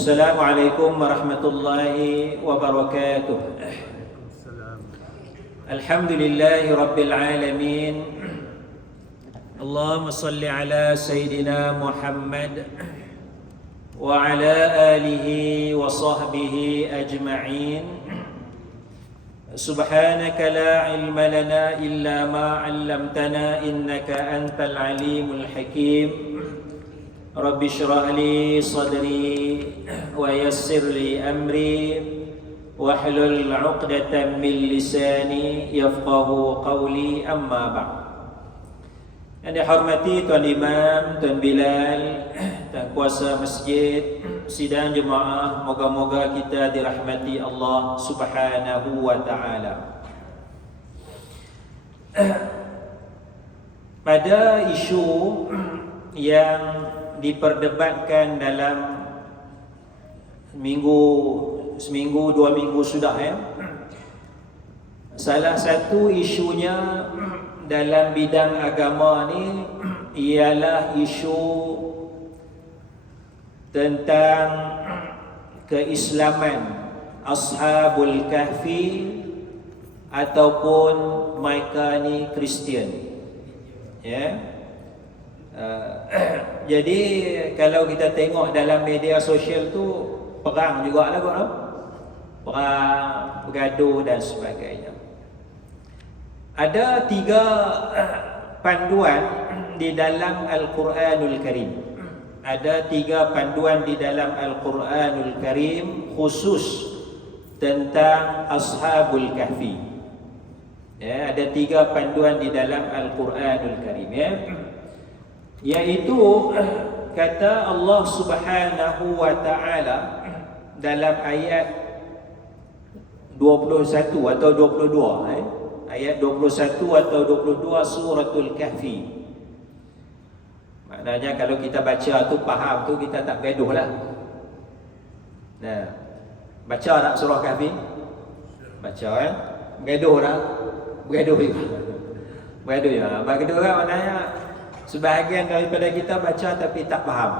Assalamualaikum warahmatullahi wabarakatuh. Alhamdulillahi rabbil alamin. Allahumma salli ala Sayyidina Muhammad wa ala alihi wa sahbihi ajma'in. Subhanaka la ilma lana illa ma 'allamtana innaka antal alimul hakim. Rabbi shrah li sadri wa yassir li amri wahlul 'uqdatam min lisani yafqahu qawli, amma ba'd. Yang dihormati Tuan Imam, Tuan Bilal, Tuan Kuasa Masjid, sidang jemaah, moga-moga kita dirahmati Allah Subhanahu wa taala. Pada isu yang diperdebatkan dalam seminggu 2 minggu sudah, salah satu isunya dalam bidang agama ni ialah isu tentang keislaman Ashabul Kahfi ataupun mereka ni Kristian, jadi kalau kita tengok dalam media sosial tu perang juga lah kot, perang, bergaduh dan sebagainya. Ada 3 panduan di dalam Al-Quranul Karim. Ada 3 panduan di dalam Al-Quranul Karim khusus tentang Ashabul Kahfi. Ada 3 panduan di dalam Al-Quranul Karim, iaitu kata Allah Subhanahu wa taala dalam ayat 21 atau 22, ayat 21 atau 22 suratul Kahfi. Maknanya kalau kita baca tu faham tu, kita tak gaduh lah. Nah, baca tak surah Kahfi? Baca, gaduh tak? Bergaduh juga. Bergaduh ya. Bergaduh kan maknanya sebahagian daripada kita baca tapi tak faham,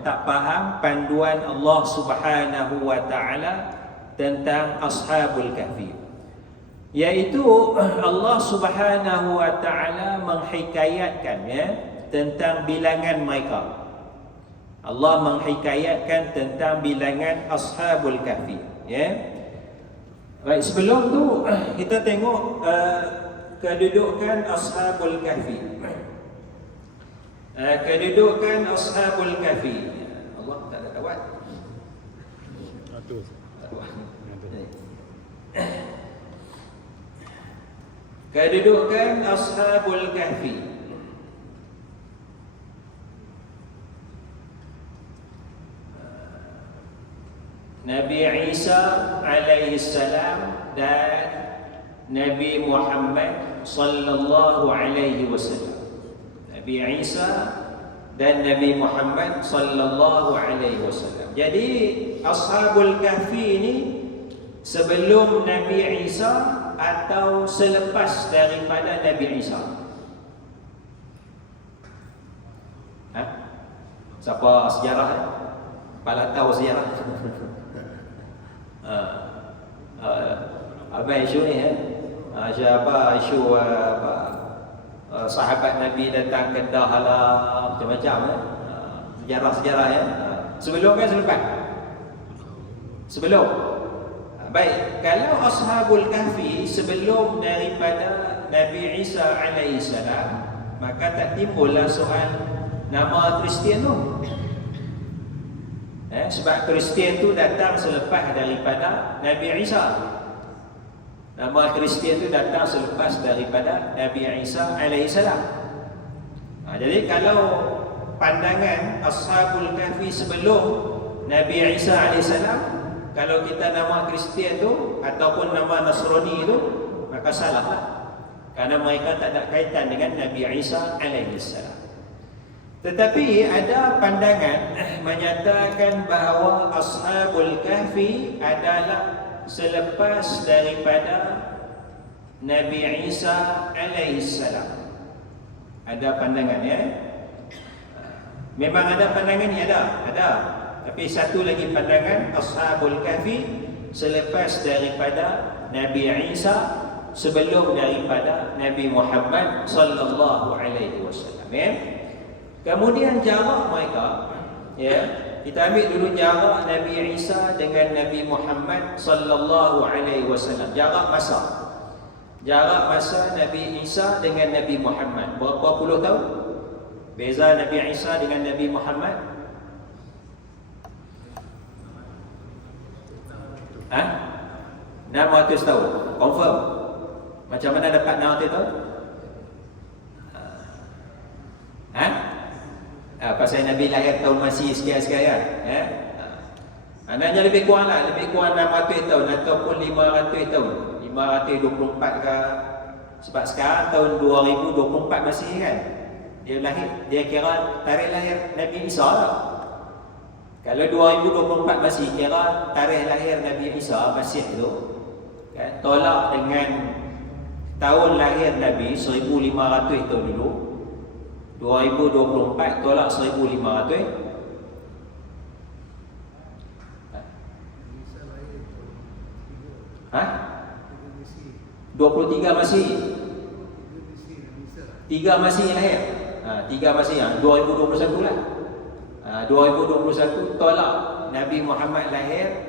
tak faham panduan Allah Subhanahu wa taala tentang Ashabul Kahfi, iaitu Allah Subhanahu wa taala menghikayatkan tentang bilangan mereka. Allah menghikayatkan tentang bilangan Ashabul Kahfi, Baik, sebelum tu kita tengok kedudukan Ashabul Kahfi. Kedudukan Ashabul Kahfi. Allah tak ada tawad. Kedudukan Ashabul Kahfi. Nabi Isa alaihi salam dan Nabi Muhammad sallallahu alaihi wasallam. Nabi Isa dan Nabi Muhammad sallallahu alaihi wasallam. Jadi Ashabul Kahfi ini sebelum Nabi Isa atau selepas daripada Nabi Isa? Siapa sejarah? Kepala tahu sejarah. Apa isu ni? Siapa isu sahabat Nabi datang Kedah lah, macam-macam sejarah-sejarah sebelum kan selepas? Sebelum. Baik, kalau Ashabul Kahfi sebelum daripada Nabi Isa alaihi salam, maka tak timbullah soal nama Kristian tu. Sebab Kristian tu datang selepas daripada Nabi Isa. Nama Kristian itu datang selepas daripada Nabi Isa alaihi salam. Jadi kalau pandangan Ashabul Kahfi sebelum Nabi Isa alaihi salam, kalau kita nama Kristian itu ataupun nama Nasrani itu, maka salahlah. Karena mereka tak ada kaitan dengan Nabi Isa alaihi salam. Tetapi ada pandangan menyatakan bahawa Ashabul Kahfi adalah selepas daripada Nabi Isa alaihi salam. Ada pandangan, Memang ada pandangan ni, ada. Tapi satu lagi pandangan Ashabul Kahfi selepas daripada Nabi Isa, sebelum daripada Nabi Muhammad sallallahu alaihi wasallam. Kemudian jarak mereka, ya, kita ambil dulu jarak Nabi Isa dengan Nabi Muhammad sallallahu alaihi wasallam. Jarak masa. Jarak masa Nabi Isa dengan Nabi Muhammad berapa puluh tahun? Beza Nabi Isa dengan Nabi Muhammad? 600 tahun. Confirm. Macam mana dapat 600 tahun? Pasal Nabi lahir tahun Masih sekian-sekian. Anaknya lebih kurang lah, lebih kurang 600 tahun ataupun 500 tahun. 524 ke, sebab sekarang tahun 2024 Masih kan dia lahir, dia kira tarikh lahir Nabi Isa lah. Kalau 2024 Masih kira tarikh lahir Nabi Isa Masih tu kan, tolak dengan tahun lahir Nabi 1500 tahun dulu. 2024 tolak 1500. 23 Masih. 3 Masih lahir. 3 Masih 2021 lah. 2021 tolak Nabi Muhammad lahir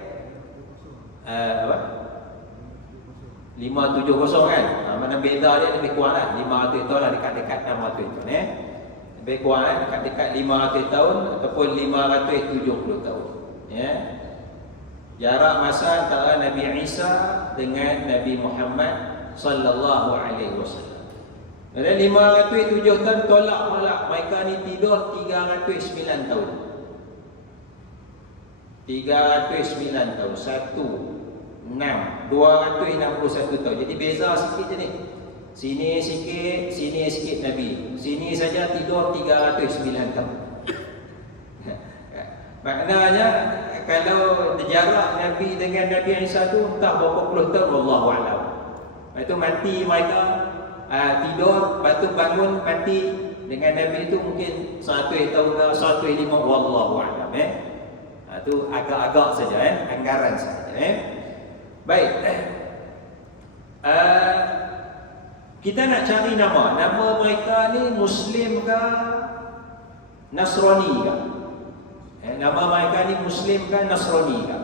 570 kan. Mana beza dia lebih kurang lah 500 tahun lah, dekat-dekat 600 tahun lebih kurang lah dekat-dekat 500 tahun ataupun 570 tahun ya. Jarak masa antara Nabi Isa dengan Nabi Muhammad sallallahu alaihi wasallam. Dan 507 tahun tolak molak mereka ni tidur 309 tahun. 309 tahun 261 tahun. Jadi beza sikit je ni. Sini sikit Nabi. Sini saja tidur 309 tahun. Maknanya kalau jarak Nabi dengan Nabi Isa tu entah berapa puluh tahun, wallahu a'lam. Lepas tu mati mereka tidur, lepas tu bangun mati dengan Nabi tu mungkin 100 tahun lah, 105, wallahu a'lam. Tu agak-agak saja anggaran saja. Baik. Kita nak cari nama. Nama mereka ni Muslim ke Nasrani ke? Nama mereka ni Muslim ke Nasrani ke?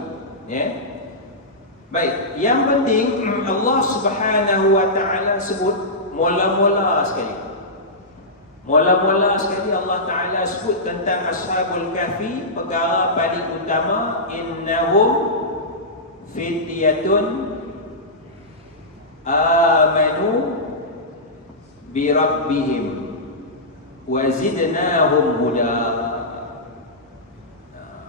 Baik, yang penting Allah Subhanahu wa taala sebut mula-mula sekali. Mula-mula sekali Allah Taala sebut tentang Ashabul Kahfi, perkara paling utama, innahum fityatun amanu bi rabbihim wa zidnahum huda.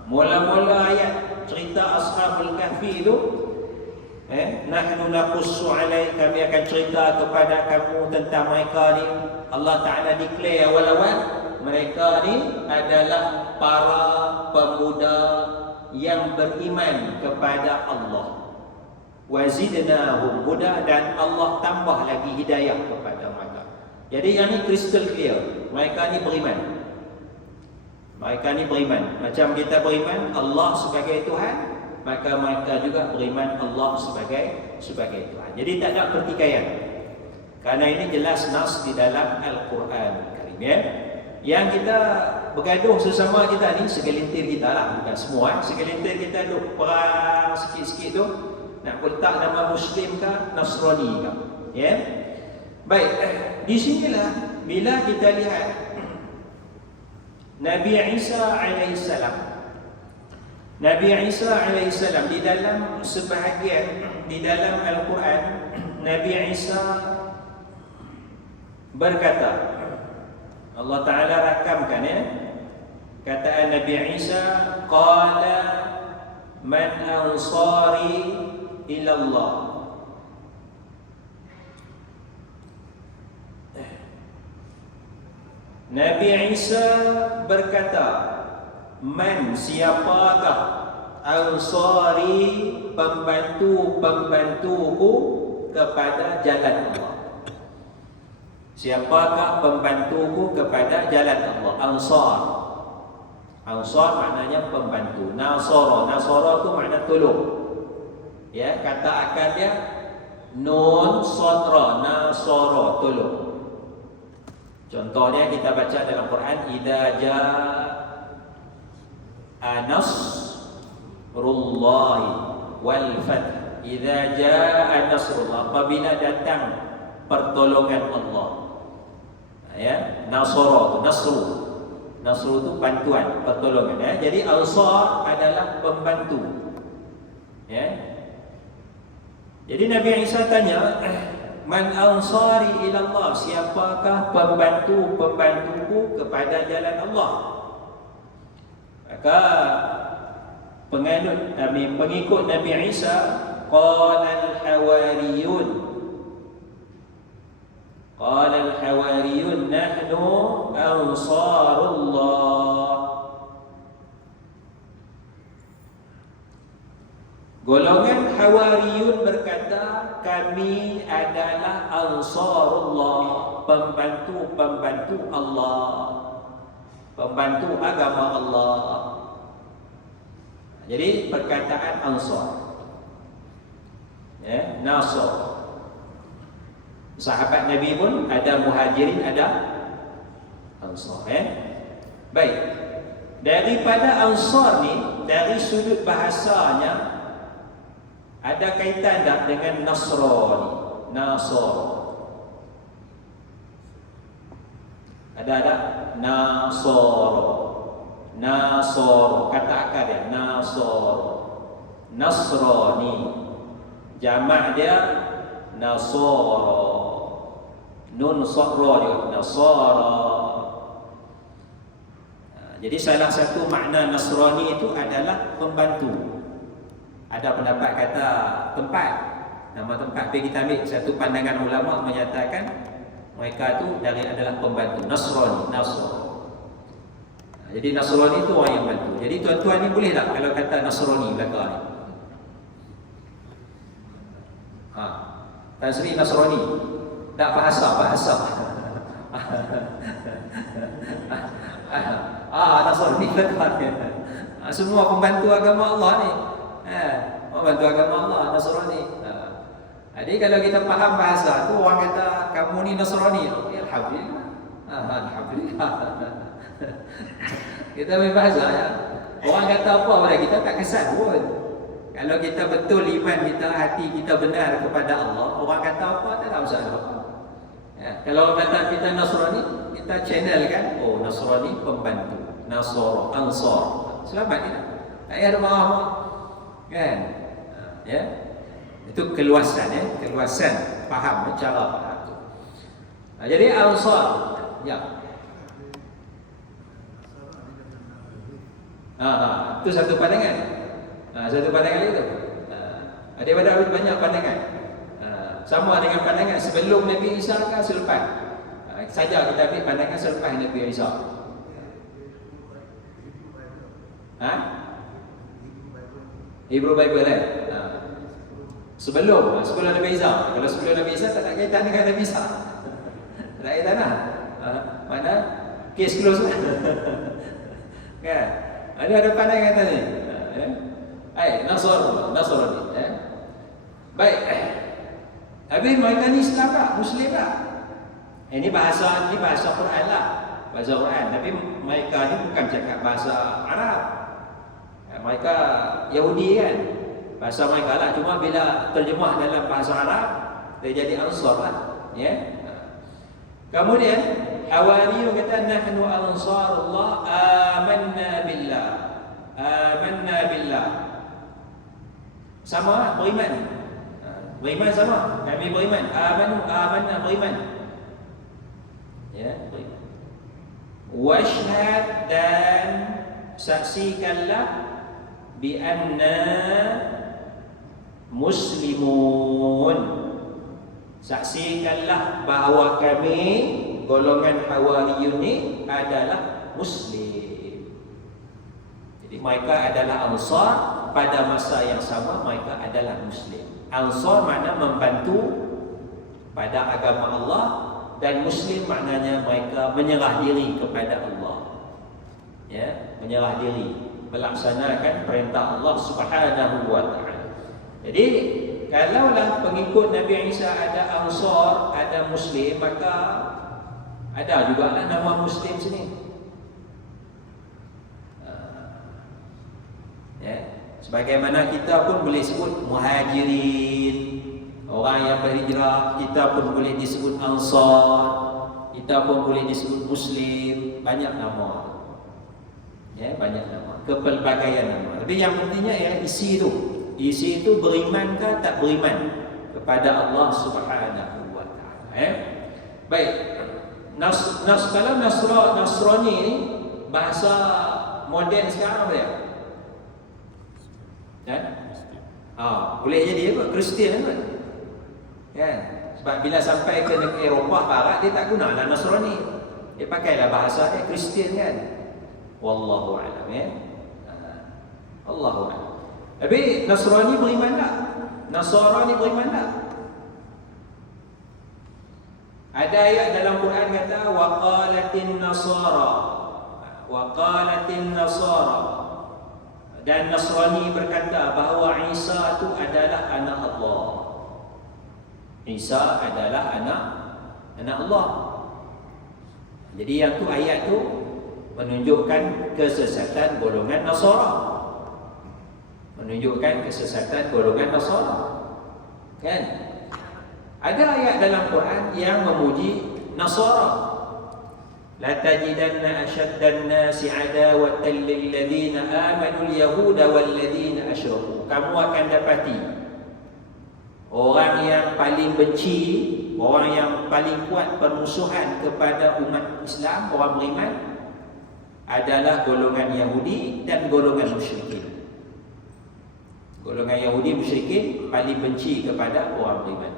Mula-mula ayat cerita Ashabul Kahfi itu, nahnu naqussu alaik, kami akan cerita kepada kamu tentang mereka ni. Allah Ta'ala declare awal-awal mereka ni adalah para pemuda yang beriman kepada Allah. Wa zidnahum huda, dan Allah tambah lagi hidayah kepada mereka. Jadi yang ni crystal clear, mereka ni beriman. Mereka ni beriman. Macam kita beriman Allah sebagai Tuhan, maka mereka juga beriman Allah sebagai Tuhan. Jadi tak ada pertikaian. Kerana ini jelas nas di dalam Al-Quran Karim ya. Yang kita bergaduh sesama kita ni, segelintir kita lah, bukan semua. Segelintir kita duk perang sikit-sikit tu, nak letak nama Muslim ke Nasrani ke ya. Baik, di sinilah bila kita lihat Nabi Isa alaihissalam. Nabi Isa alaihissalam di dalam sebahagian di dalam Al-Quran, Nabi Isa berkata, Allah Ta'ala rakamkan ya, kataan Nabi Isa, qala man ansari ilallah. Nabi Isa berkata, man, siapakah ansari, pembantu-pembantuku kepada jalan Allah. Siapakah pembantuku kepada jalan Allah? Ansar. Ansar maknanya pembantu. Nasara tu makna tolong. Ya, kata akar dia nun sadra, nasara, tolong. Contohnya kita baca dalam Quran, idza jaa nasrullahi wal fath. Idza jaa nasrullah, apabila datang pertolongan Allah. Ya, nasara tu nasru. Nasru tu bantuan, pertolongan. Ya. Jadi Ansar adalah pembantu. Ya. Jadi Nabi Isa tanya, man ansari ila Allah, siapakah pembantuku kepada jalan Allah? Maka pengikut Nabi Isa, qala al-hawariyun nahnu ansarullah. Golongan Hawariyun berkata, kami adalah Ansarullah, pembantu Allah, pembantu agama Allah. Jadi perkataan Ansar, ya, Nasr. Sahabat Nabi pun ada Muhajirin, ada Ansar. Baik. Daripada Ansar ni, dari sudut bahasanya, ada kaitan tak dengan Nasrani? Nasr. Ada tak? Nasr. Kata akar dia Nasr. Nasrani. Jamak dia Nasara. Nun sadra dia Nasara. Jadi salah satu makna Nasrani itu adalah pembantu. Ada pendapat kata tempat, nama tempat. Tapi kita ambil satu pandangan ulama menyatakan mereka tu adalah pembantu. Nasrani, Nasr. Jadi Nasrani itu orang yang bantu. Jadi tuan-tuan ni boleh tak kalau kata Nasrani belakang ni? Tasri Nasrani. Tak bahasa. Nasrani belakang ni. Semua pembantu agama Allah ni. Bantu agama Allah, Nasrani. Jadi kalau kita faham bahasa tu, orang kata kamu ni Nasrani, alhamdulillah. Alhamdulillah. Kita main bahasa ya. Orang kata apa pada kita tak kesan pun. Kalau kita betul iman kita, hati kita benar kepada Allah, orang kata apa tak ada masalah. Ya, kalau orang kata kita Nasrani, kita channel kan, oh Nasrani pembantu, Nasara, Ansar. Selamat kita. Tak payah ada marah. Kan? Ya. Itu keluasan ya, keluasan faham, cara faham tu. Jadi Ansar, ya. Itu satu pandangan. Satu pandangan itu. Ada banyak pandangan. Sama dengan pandangan sebelum Nabi Isa ke selepas. Saja kita ambil pandangan selepas Nabi Isa. Hebrew Bible sebelum Nabi Isa. Kalau sebelum Nabi Isa tak ada kaitan dengan Nabi Isa. Tak ada kaitan lah. Mana case close lah. Kan? Ada pandangan kata ni. Nasr ni. Baik. Habis mereka ni Islam tak? Muslim tak? Ini bahasa Quran lah. Bahasa Quran. Tapi mereka ni bukan cakap bahasa Arab. Mereka Yahudi kan, bahasa mereka lah. Cuma bila terjemah dalam bahasa Arab, dia jadi Ansar lah. Ya. Kemudian Hawariyun kata nahnu ansarullah amanna billah. Sama beriman. Beriman sama. Kami beriman. Amanna beriman. Ya, beriman. Washhad dan saksikanlah bi anna muslimun. Saksikanlah bahawa kami golongan Hawariyun ni adalah Muslim. Jadi mereka adalah Ansar, pada masa yang sama mereka adalah Muslim. Ansar makna membantu pada agama Allah, dan Muslim maknanya mereka menyerah diri kepada Allah. Ya, menyerah diri, melaksanakan perintah Allah Subhanahu wa taala. Jadi, kalaulah pengikut Nabi Isa ada Ansar, ada Muslim, maka ada juga nama Muslim sini. Ya, sebagaimana kita pun boleh sebut Muhajirin, orang yang berhijrah, kita pun boleh disebut Ansar, kita pun boleh disebut Muslim, banyak nama. Ya, banyak nama, kepelbagaian nama. Tapi yang pentingnya ya isi itu. Isi itu beriman ke tak beriman kepada Allah Subhanahu wa taala. Baik. Kalau Nasrani ni bahasa moden sekarang apa dia? Ya? Boleh jadi apa? Kristian kan? Ya. Sebab bila sampai ke negara Eropah barat dia tak gunalah Nasrani. Dia pakailah bahasa dia Kristian kan? Wallahu a'lam ya. Allahu a'lam. Tapi Nasrani beriman tak? Nasrani beriman tak? Ada ayat dalam Quran kata waqalatin nasara. Waqalatin nasara. Dan Nasrani berkata bahawa Isa itu adalah anak Allah. Isa adalah anak Allah. Jadi yang tu ayat tu menunjukkan kesesatan golongan Nasara. Menunjukkan kesesatan golongan Nasara. Kan? Ada ayat dalam Quran yang memuji Nasara. La tajidanna ashaddan nasi adawatan lil ladzina amanu al-yahuda wal ladzina asyraku. Kamu akan dapati orang yang paling benci, orang yang paling kuat permusuhan kepada umat Islam, orang beriman adalah golongan Yahudi dan golongan musyrikin. Golongan Yahudi musyrikin paling benci kepada orang beriman.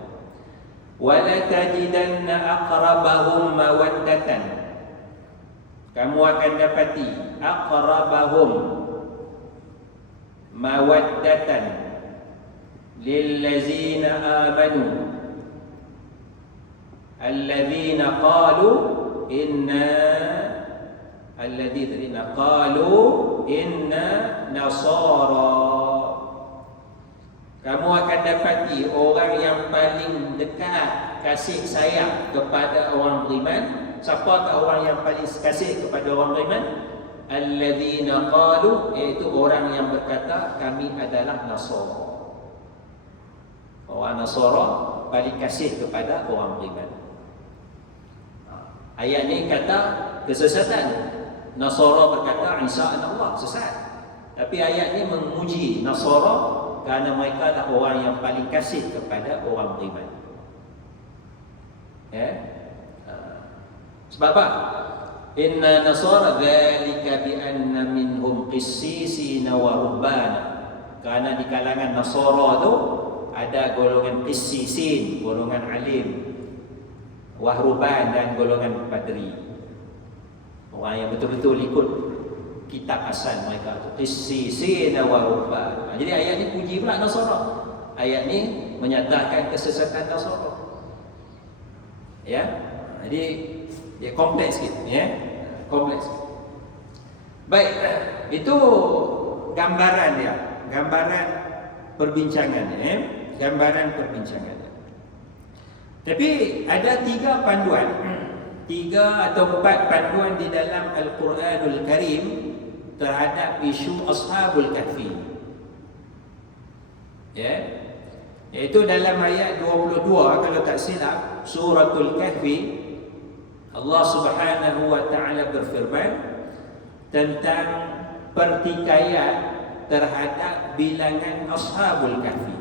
Wala tajidanna aqrabahum mawaddatan. Kamu akan dapati aqrabahum mawaddatan lillazina amanu alladzina qalu inna nasara. Kamu akan dapati orang yang paling dekat kasih sayang kepada orang beriman. Siapakah orang yang paling kasih kepada orang beriman? Alladzina qalu, iaitu orang yang berkata kami adalah Nasara. Orang Nasara paling kasih kepada orang beriman. Ayat ni kata kesesatan. Nasara berkata Isa anak Allah, sesat. Tapi ayat ni memuji Nasara kerana mereka adalah orang yang paling kasih kepada orang beriman. Ya. Sebab apa? Inna nasara dzalika bi anna minhum qissisina wa rubbana. Kerana di kalangan Nasara tu ada golongan qissisin, golongan alim, wahruban dan golongan padri. Orang yang betul-betul ikut kitab asal mereka tu, qissisin wa rubban. Jadi ayat ni puji pula Nasara. Ayat ni menyatakan kesesatan Nasara. Ya. Jadi dia kompleks sikit ya. Kompleks. Baik, itu gambaran dia, gambaran perbincangan ya. Gambaran perbincangan. Tapi ada 3 panduan, 3 atau 4 panduan di dalam Al-Quranul Karim terhadap isu Ashabul Kahfi. Ya. Iaitu dalam ayat 22 kalau tak silap Suratul Kahfi, Allah Subhanahu wa taala berfirman tentang pertikaian terhadap bilangan Ashabul Kahfi.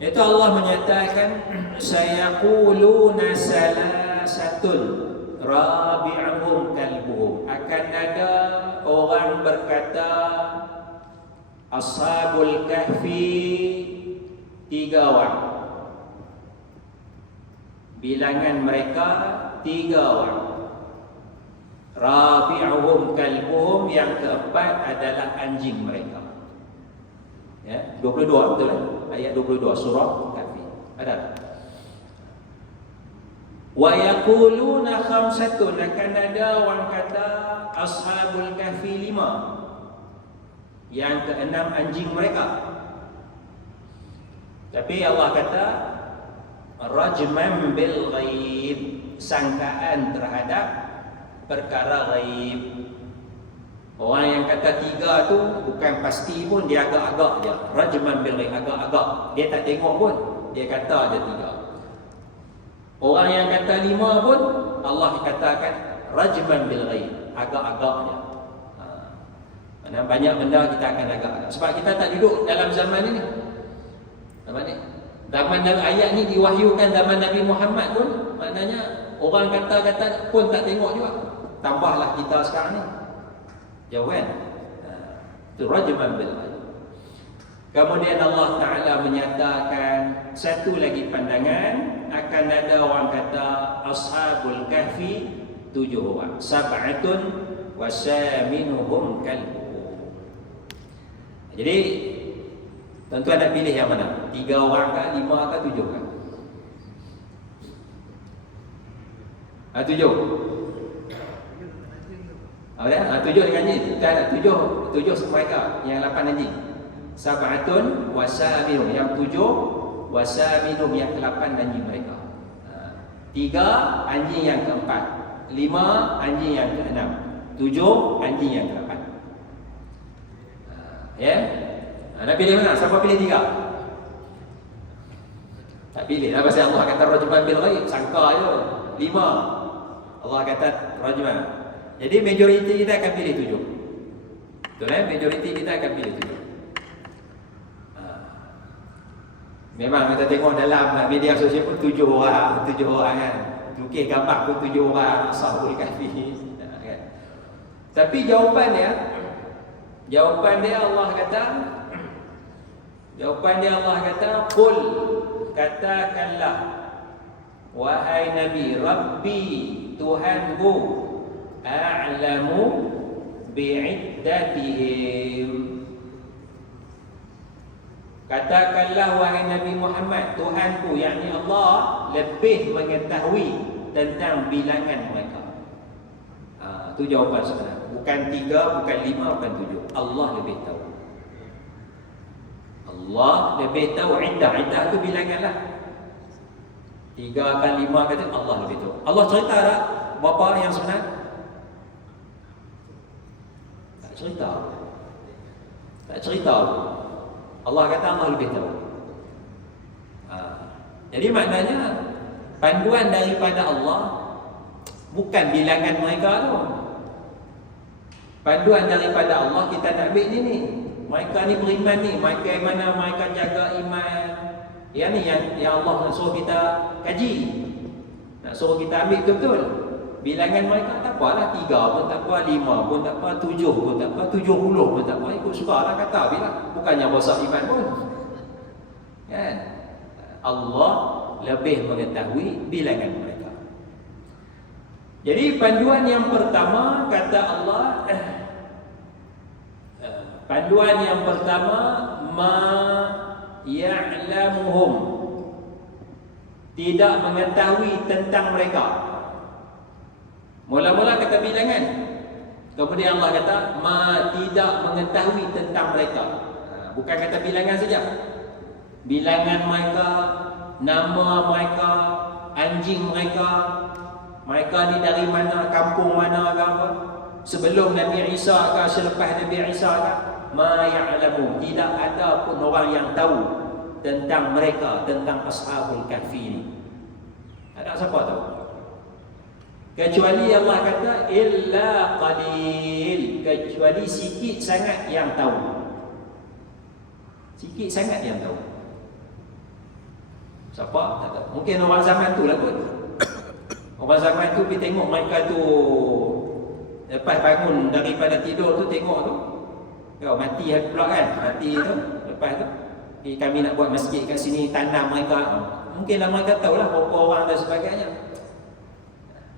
Itu Allah menyatakan sayaquluna salasatun rabi'uhum kalbuhum. Akan ada orang berkata Ashabul Kahfi 3 orang. Bilangan mereka 3 orang. Rabi'uhum kalbuhum, yang keempat adalah anjing mereka. Ya, 22 betul kan? Ayat 22 surah Kahfi. Ada. Wa yaquluna khamsatun, akan ada orang kata ashabul kahfi 5. Yang keenam anjing mereka. Tapi Allah kata rajman bil ghaib, sangkaan terhadap perkara ghaib. Orang yang kata 3 tu bukan pasti pun, dia agak-agak je. Rajman bil ghaib, agak-agak. Dia tak tengok pun, dia kata ada 3. Orang yang kata 5 pun Allah katakan rajman bil ghaib, agak-agak je. Mana banyak benda kita akan agak-agak. Sebab kita tak duduk dalam zaman ini. Zaman ni, zaman ayat ni diwahyukan zaman Nabi Muhammad pun, maknanya orang kata-kata pun tak tengok juga. Tambahlah kita sekarang ni. Jauh kan? Itu rajman bil ghaib. Kemudian Allah Ta'ala menyatakan satu lagi pandangan, akan ada orang kata ashabul kahfi 7 orang. Sab'atun wa saminuhum kalbu. Jadi tuan-tuan nak pilih yang mana? 3 orang ke, 5 ke, 7 ke? 7. Ada? 7 dengan anjing. Kita ada 7 mereka, yang 8 anjing. Sab'atun wasaminum, yang 7 wasaminum, yang 8 anjing mereka. 3 anjing yang keempat, 5 anjing yang keenam, 7 anjing yang keempat. Ya? Nak pilih mana? Siapa pilih 3? Tak pilih lah, pasal Allah kata rajman bil ghaib, sangka je 5. Allah kata rajman. Jadi majoriti kita akan pilih 7. Betul kan? Majoriti kita akan pilih 7. Memang kita tengok dalam media sosial pun 7 orang kan. Tukar gambar pun 7 orang ashabul kahfi kan. Tapi jawapan dia Allah kata qul, katakanlah wahai Nabi, Rabbi, Tuhanku, a'lamu bi'iddatihim. Katakanlah wahai Nabi Muhammad, Tuhanku, yakni Allah, lebih mengetahui tentang bilangan mereka. Itu jawapan sebenar. Bukan 3, bukan 5, bukan 7. Allah lebih tahu. Allah lebih tahu. Iddah itu bilangan lah. 3 kan 5 kata Allah lebih tahu. Allah cerita tak berapa yang sebenar? Tak cerita. Allah kata Allah lebih tahu. Jadi maknanya panduan daripada Allah bukan bilangan mereka tu. Panduan daripada Allah kita nak ambil ni. Mereka ni beriman ni, mereka mana mereka jaga iman. Yang ni yang Allah nak suruh kita kaji. Nak suruh kita ambil betul-betul. Bilangan mereka tak apalah, 3 pun tak apa, 5 pun tak apa, 7 pun tak apa, 70 pun tak apa, ikut sukalah kata bila. Bukannya rosak iman pun. Kan? Allah lebih mengetahui bilangan mereka. Jadi panduan yang pertama kata Allah, panduan yang pertama, ma ya'lamuhum, tidak mengetahui tentang mereka. Mula-mula kata bilangan, kemudian Allah kata ma tidak mengetahui tentang mereka. Bukan kata bilangan saja. Bilangan mereka, nama mereka, anjing mereka, mereka ni dari mana, kampung mana ke apa, sebelum Nabi Isa ke selepas Nabi Isa ke, ma ya'lamu, tidak ada pun orang yang tahu tentang mereka, tentang ashabul kahfi ni. Tak ada siapa tahu. Kecuali Allah kata illa qalil, kecuali sikit sangat yang tahu. Sikit sangat yang tahu. Siapa? Tak tahu. Mungkin orang zaman tu lah kot. Orang zaman tu pergi tengok mereka tu, lepas bangun daripada tidur tu tengok tu, kau mati pula kan, mati tu. Lepas tu kami nak buat masjid kat sini, tanam mereka. Mungkinlah mereka tahulah berapa orang dan sebagainya.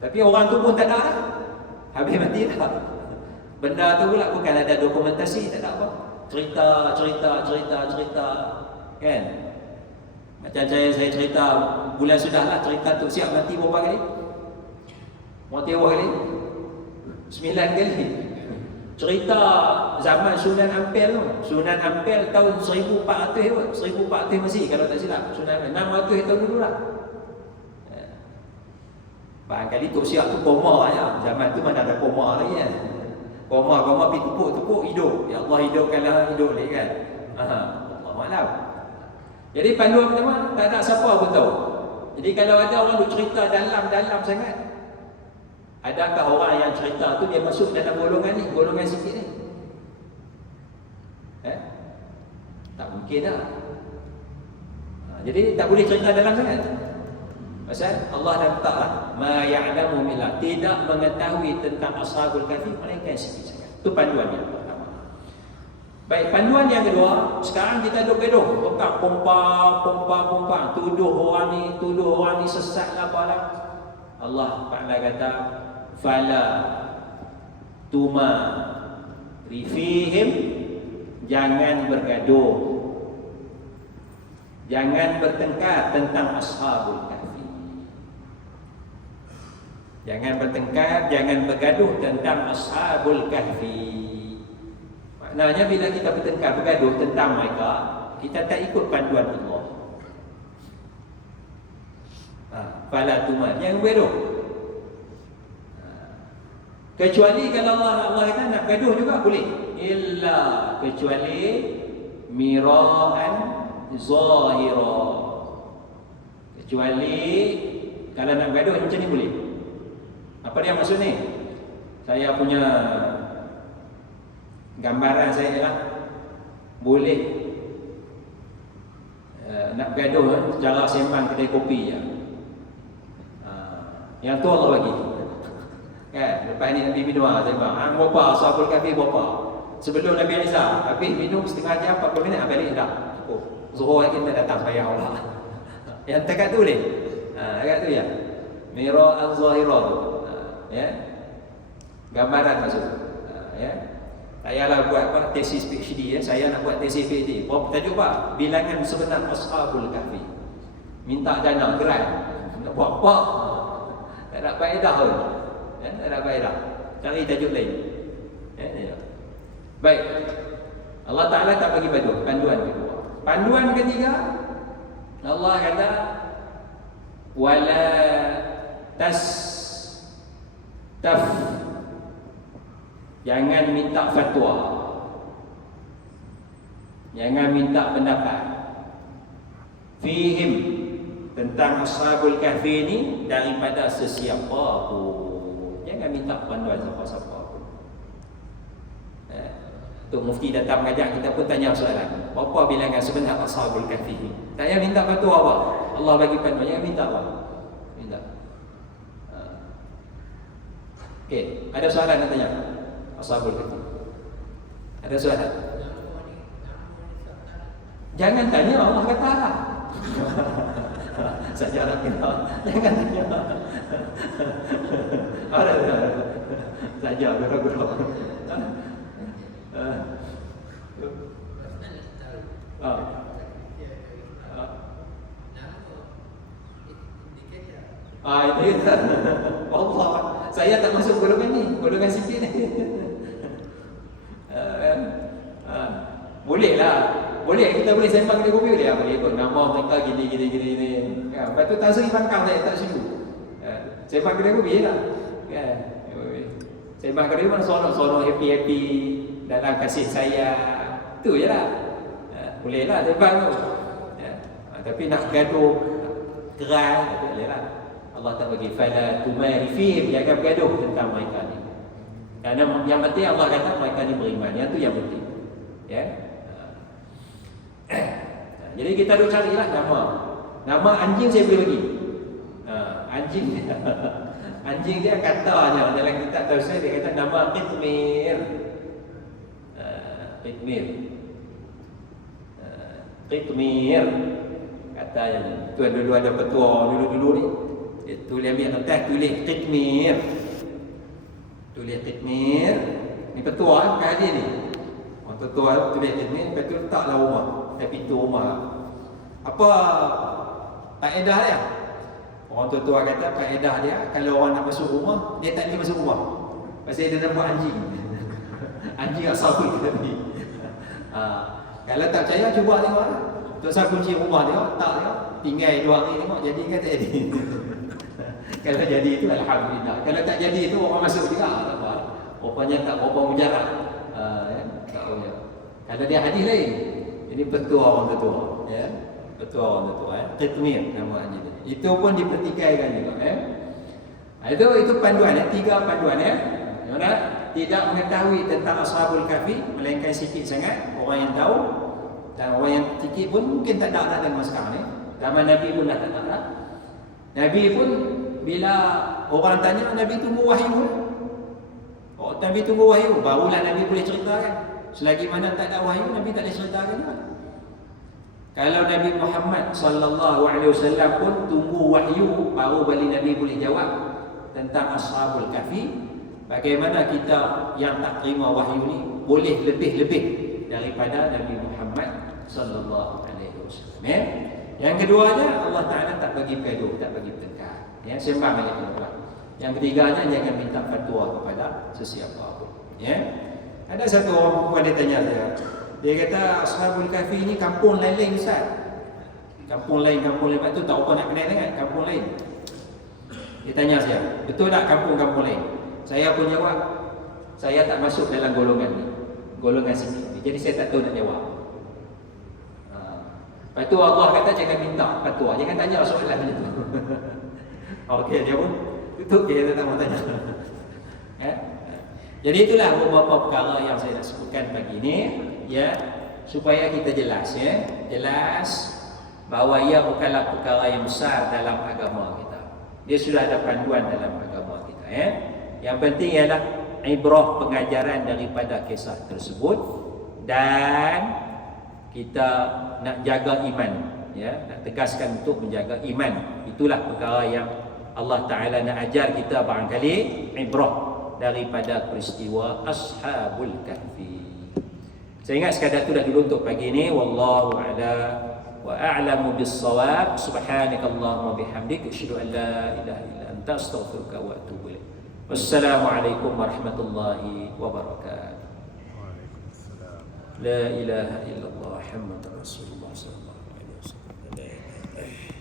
Tapi orang tu pun tak ada lah. Habis mati dah. Benda tu pula bukan ada dokumentasi, tak ada apa. Cerita. Kan? Macam saya cerita bulan sudah lah, cerita Tok Siap mati berapa kali? Mati berapa kali? 9 kali. Cerita zaman Sunan Ampel tu. Sunan Ampel tahun 1400 Masih kalau tak silap. Sunan Ampel 600 tahun dulu lah. Barangkali Tok Siap tu koma aja. Zaman tu mana ada koma lagi kan. Koma pergi tepuk hidup. Ya Allah hidupkanlah hidup ni kan. Allah malam. Jadi panduan pertama tak ada siapa pun tahu. Jadi kalau ada orang duk cerita dalam sangat, adakah orang yang cerita tu dia masuk dalam golongan ni, golongan sikit ni? Tak mungkin lah. Jadi tak boleh cerita dalam sangat. Pasal Allah dah letaklah ma ya'lamu minna, tidak mengetahui tentang ashabul kahfi melainkan sikit sangat. Itu panduan yang pertama. Baik, panduan yang kedua, sekarang kita duk gaduh, tukar pompa, tuduh orang ni sesat lah apalah. Allah Ta'ala kata fala tuma rifihim, jangan bergaduh, jangan bertengkar tentang ashabul kahfi. Jangan bertengkar, jangan bergaduh tentang ashabul kahfi. Maknanya bila kita bertengkar, bergaduh tentang mereka, kita tak ikut panduan Allah. Fala tuma, jangan bergaduh. Kecuali kalau Allah kata nak gaduh juga boleh. Illa kecuali mira'an zahira. Kecuali kalau nak gaduh macam ni boleh. Apa dia maksud ni? Saya punya gambaran saya lah, boleh nak gaduh cara sembang kedai kopi je. Yang tu Allah bagi. Kan? Lepas ni Nabi minum sembang. Berapa? Ashabul kahfi berapa? Sebelum Nabi Isa, habis minum setengah jam 40 minit balik dah. Zuhur lagi tak datang payah Allah. Yang dekat tu boleh. Dekat tu ya. Mira'an zahira tu. Ya. Gambaran maksud. Ya. Saya lah buat apa tesis PhD ya. Saya nak buat tesis PhD. Tajuk apa? Bilangan sebenar ashabul kahfi. Minta dana grant. Nak buat apa? Tak ada faedah pun. Ya, tak ada faedah. Cari tajuk lain. Ya. Baik. Allah Taala tak bagi panduan kedua. Panduan ketiga, Allah kata wala taf, jangan minta fatwa, jangan minta pendapat fihim, tentang ashabul kahfi ini daripada sesiapa pun. Jangan minta panduan siapa-siapa pun. Tok Mufti datang mengajar kita pun tanya soalan, berapa bilangan sebenar ashabul kahfi? Tak payah minta fatwa apa. Allah bagi panduan, jangan minta apa. Minta. Okey, ada soalan nak tanya? Ashabul kahfi. Ada soalan? Jangan tanya, Allah kata lah. Saja nak kita. Jangan tanya. Ada. Saja guru-guru. Itu Allah. Saya tak masuk golongan ni, golongan sikit ni. Boleh lah. Boleh, kita boleh sembang kedai kopi boleh. Boleh ikut nama mereka gini. Lepas tu tak seri pangkang saya tak setuju. Sembang kedai kopi je lah. Sembang kedai kopi mana sono happy dalam kasih sayang. Tu je lah. Boleh lah sembang tu. Tapi nak gaduh keras, tak boleh lah. Allah tak bagi fala tumari fihim, jangan bergaduh tentang mereka ni. Kerana yang penting Allah kata mereka ni beriman. Yang tu yang penting. Ya. Jadi kita duk carilah nama. Nama anjing saya boleh bagi. Anjing anjing dia katanya dalam kitab tafsir dia kata nama Qitmir. Qitmir. Katanya tu dulu ada petua dulu ni. Dia tulis ambil kertas tulis Qitmir. Tulis Qitmir. Ni petua kali ni. Orang petua tulis Qitmir, lepas tu letaklah rumah. Pintu rumah. Apa Faedah dia. Orang tua kata faedah dia, kalau orang nak masuk rumah, dia tak boleh masuk rumah. Pasal dia nampak anjing. Anjing asal pun kita pergi. Kalau tak percaya, cuba tengok lah. Tok Sah kunci rumah tengok, tak tengok. Tinggal 2 hari tengok, jadi ke tak jadi. Kalau jadi itu, Alhamdulillah. Kalau tak jadi itu, orang masuk juga. Tak apa. Rupanya tak berapa mujarab. Tak apa. Kalau dia hadis lain, ini petua orang tetua. Ya? Petua orang tetua. Qitmir nama anjing. Itu pun dipertikaikan juga. Itu panduan. 3 panduan. Mana? Tidak mengetahui tentang Ashabul Kahfi, melainkan sikit sangat orang yang tahu, dan orang yang sikit pun mungkin tak ada dalam masa sekarang ni. Zaman Nabi pun dah tak ada. Nabi pun bila orang tanya, Nabi tunggu wahyu. Oh, Nabi tunggu wahyu, barulah Nabi boleh ceritakan. Selagi mana tak ada wahyu, Nabi tak boleh ceritakan juga. Kalau Nabi Muhammad sallallahu alaihi wasallam pun tunggu wahyu, baru balik Nabi boleh jawab tentang Ashabul Kahfi. Bagaimana kita yang tak terima wahyu ni boleh lebih-lebih daripada Nabi Muhammad sallallahu alaihi wasallam. Yang keduanya, Allah Taala tak bagi gaduh, tak bagi bertengkar. Sembah banyak Allah. Yang ketiganya, jangan minta fatwa kepada sesiapa pun. Ada satu orang perempuan dia tanya saya. Dia kata Ashabul Kahfi ni kampung lain-lain Ustaz. Kampung lain tu tak apa nak kenal sangat, kampung lain. Dia tanya saya, betul tak kampung-kampung lain? Saya pun jawab, saya tak masuk dalam golongan ni, golongan sini. Jadi saya tak tahu nak jawab. Lepas tu Allah kata jangan minta fatwa, jangan tanya soalan macam tu. Okey, dia pun tutup dia tak mau tanya. Jadi itulah beberapa perkara yang saya nak sebutkan pagi ni, supaya kita jelas, jelas bahawa ia bukanlah perkara yang besar dalam agama kita. Dia sudah ada panduan dalam agama kita. Yang penting ialah ibrah, pengajaran daripada kisah tersebut, dan kita nak jaga iman, nak tegaskan untuk menjaga iman. Itulah perkara yang Allah Ta'ala nak ajar kita barangkali ibrah daripada peristiwa Ashabul Kahfi. Saya ingat sekadar itu dah dulu untuk pagi ini. Wallahu a'la wa a'lamu bis-shawab. Subhanakallahumma bihamdik, asyhadu an la ilaha illa anta, astaghfiruka wa atubu ilaik. Wassalamualaikum warahmatullahi wabarakatuh. Waalaikumsalam. La ilaha illallah Muhammadur Rasulullah sallallahu alaihi wasallam.